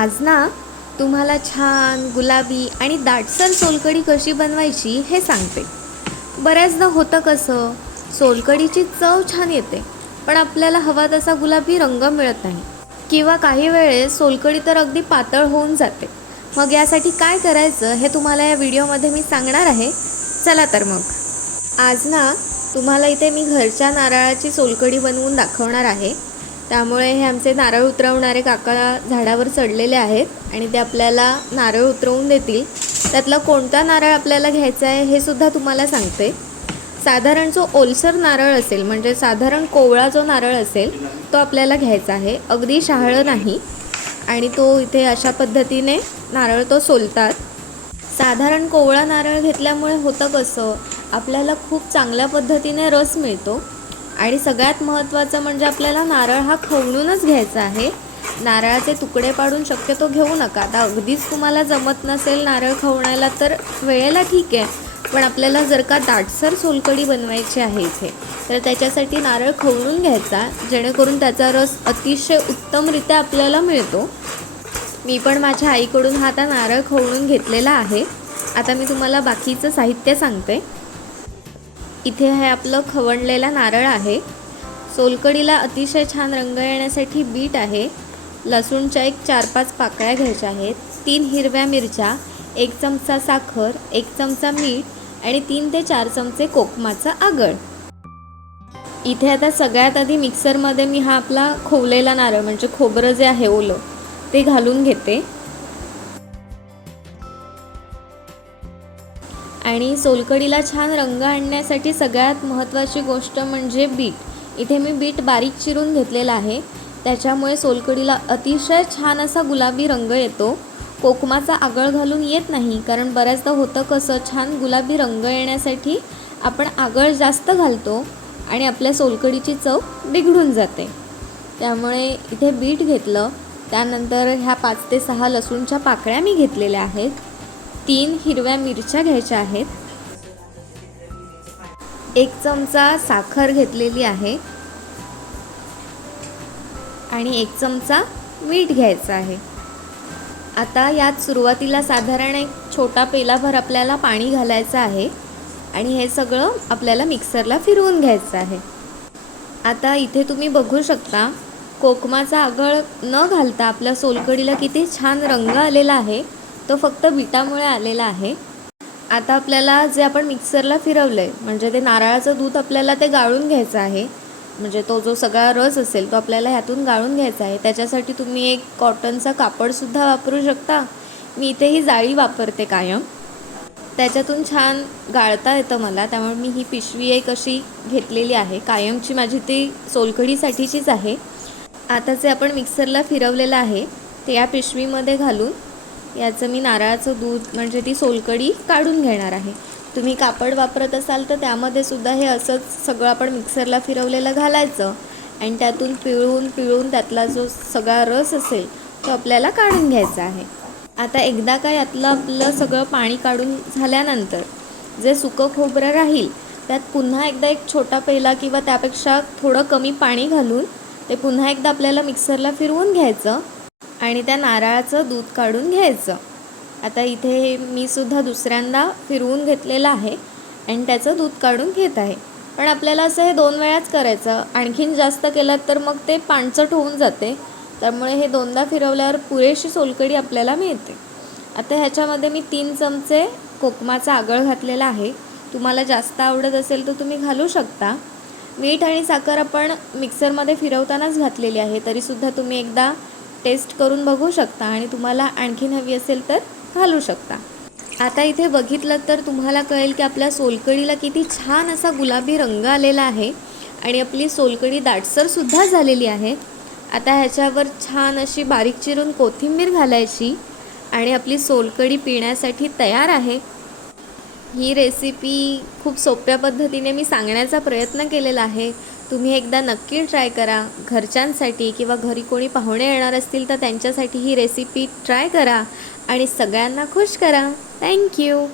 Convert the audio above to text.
आज ना तुम्हाला छान गुलाबी आणि दाटसर सोलकढी कशी बनवायची हे सांगते. बऱ्याचदा होतं कसं सोलकढीची चव छान येते पण आपल्याला हवा तसा गुलाबी रंग मिळत नाही. किंवा काही वेळेस सोलकढी तर अगदी पातळ होऊन जाते. मग यासाठी काय करायचं हे तुम्हाला या व्हिडिओमध्ये मी सांगणार आहे. चला तर मग. आज ना तुम्हाला इथे मी घरच्या नारळाची सोलकढी बनवून दाखवणार आहे. त्यामुळे हे आमचे नारळ उतरवणारे काका झाडावर चढलेले आहेत आणि ते आपल्याला नारळ उतरवून देतील. त्यातला कोणता नारळ आपल्याला घ्यायचा आहे हे सुद्धा तुम्हाला सांगते. साधारण जो ओलसर नारळ असेल म्हणजे साधारण कोवळा जो नारळ असेल तो आपल्याला घ्यायचा आहे. अगदी शहाळं नाही. आणि तो इथे अशा पद्धतीने नारळ तो सोलतात. साधारण कोवळा नारळ घेतल्यामुळे होतं कसं? आपल्याला खूप चांगल्या पद्धतीने रस मिळतो. आणि सगळ्यात महत्त्वाचं म्हणजे आपल्याला नारळ हा खवणूनच घ्यायचा आहे. नारळाचे तुकडे पाडून शक्यतो घेऊ नका. आता अगदीच तुम्हाला जमत नसेल नारळ खवणायला तर वेळेला ठीक आहे. पण आपल्याला जर का दाटसर सोलकढी बनवायची आहे इथे तर त्याच्यासाठी नारळ खवळून घ्यायचा जेणेकरून त्याचा रस अतिशय उत्तमरित्या आपल्याला मिळतो. मी पण माझ्या आईकडून हा आता नारळ खवळून घेतलेला आहे. आता मी तुम्हाला बाकीचं साहित्य सांगते. इथे हे आपलं खवणलेला नारळ आहे. सोलकडीला अतिशय छान रंग येण्यासाठी बीट आहे. लसूणच्या एक चार पाच पाकळ्या घ्यायच्या आहेत. तीन हिरव्या मिरच्या एक चमचा साखर एक चमचा मीठ आणि तीन ते चार चमचे कोकमाचा आगळ. इथे आता सगळ्यात आधी मिक्सरमध्ये मी हा आपला खोवलेला नारळ म्हणजे खोबरं जे आहे ओलं ते घालून घेते. आणि सोलकडीला छान रंग आणण्यासाठी सगळ्यात महत्त्वाची गोष्ट म्हणजे बीट. इथे मी बीट बारीक चिरून घेतलेला आहे. त्याच्यामुळे सोलकडीला अतिशय छान असा गुलाबी रंग येतो. कोकमाचा आगळ घालून येत नाही कारण बऱ्याचदा होतं कसं छान गुलाबी रंग येण्यासाठी आपण आगळ जास्त घालतो आणि आपल्या सोलकडीची चव बिघडून जाते. त्यामुळे इथे बीट घेतलं. त्यानंतर ह्या पाच ते सहा लसूणच्या पाकळ्या मी घेतलेल्या आहेत. तीन हिरव्या मिरच्या घ्यायच्या आहेत. एक चमचा साखर घेतलेली आहे. आणि एक चमचा मीठ घ्यायचं आहे. आता यात सुरुवातीला साधारण एक छोटा पेलाभर आपल्याला पाणी घालायचं आहे. आणि हे सगळं आपल्याला मिक्सरला फिरवून घ्यायचं आहे. आता इथे तुम्ही बघू शकता कोकमाचा आगळ न घालता आपल्या सोलकडीला किती छान रंग आलेला आहे. तो फक्त बिटामुळे आलेला आहे. आता आपल्याला जे आपण मिक्सरला फिरवलं आहे म्हणजे ते नारळाचं दूध आपल्याला ते गाळून घ्यायचं आहे म्हणजे तो जो सगळा रस असेल तो आपल्याला ह्यातून गाळून घ्यायचा आहे. त्याच्यासाठी तुम्ही एक कॉटनचा कापडसुद्धा वापरू शकता. मी इथे ही जाळी वापरते कायम. त्याच्यातून छान गाळता येतं मला त्यामुळे मी ही पिशवी एक अशी घेतलेली आहे. कायमची माझी ती सोलकडीसाठीचीच आहे. आता जे आपण मिक्सरला फिरवलेलं आहे ते या पिशवीमध्ये घालून याचं मी नारळाचं दूध म्हणजे ती सोलकडी काढून घेणार आहे. तुम्ही कापड वापरत असाल तर त्यामध्ये सुद्धा हे असंच सगळं आपण मिक्सरला फिरवलेलं घालायचं. आणि त्यातून पिळून पिळून त्यातला जो सगळा रस असेल तो आपल्याला काढून घ्यायचा आहे. आता एकदा का यातलं आपलं सगळं पाणी काढून झाल्यानंतर जे सुकं खोबरं राहील त्यात पुन्हा एकदा एक छोटा पेला किंवा त्यापेक्षा थोडं कमी पाणी घालून ते पुन्हा एकदा आपल्याला मिक्सरला फिरवून घ्यायचं. आणि त्या नारळाचं दूध काढून घ्यायचं. आता इथे मी सुद्धा दुसऱ्यांदा फिरवून घेतलेलं आहे आणि त्याचं दूध काढून घेत आहे. पण आपल्याला असं हे दोन वेळाच करायचं. आणखीन जास्त केलं तर मग ते पाणचट होऊन जाते. त्यामुळे हे दोनदा फिरवल्यावर पुरेशी सोलकडी आपल्याला मिळते. आता ह्याच्यामध्ये मी तीन चमचे कोकमाचा आगळ घातलेला आहे. तुम्हाला जास्त आवडत असेल तर तुम्ही घालू शकता. मीठ आणि साखर आपण मिक्सरमध्ये फिरवतानाच घातलेली आहे. तरीसुद्धा तुम्ही एकदा टेस्ट करून बघू शकता आणि तुम्हाला आणखीन हवी असेल तर घालू शकता. आता इथे बघितलं तर तुम्हाला कळेल की आपल्या सोलकडीला किती छान असा गुलाबी रंग आलेला आहे आणि आपली सोलकडी दाटसरसुद्धा झालेली आहे. आता ह्याच्यावर छान अशी बारीक चिरून कोथिंबीर घालायची आणि आपली सोलकडी पिण्यासाठी तयार आहे. ही रेसिपी खूप सोप्या पद्धतीने मी सांगण्याचा प्रयत्न केलेला आहे. तुम्ही एकदा नक्की ट्राय करा. घरच्यांसाठी किंवा घरी कोणी पाहुणे येणार असतील तर त्यांच्यासाठी ही रेसिपी ट्राय करा. आणि सगळ्यांना खुश करा. थँक्यू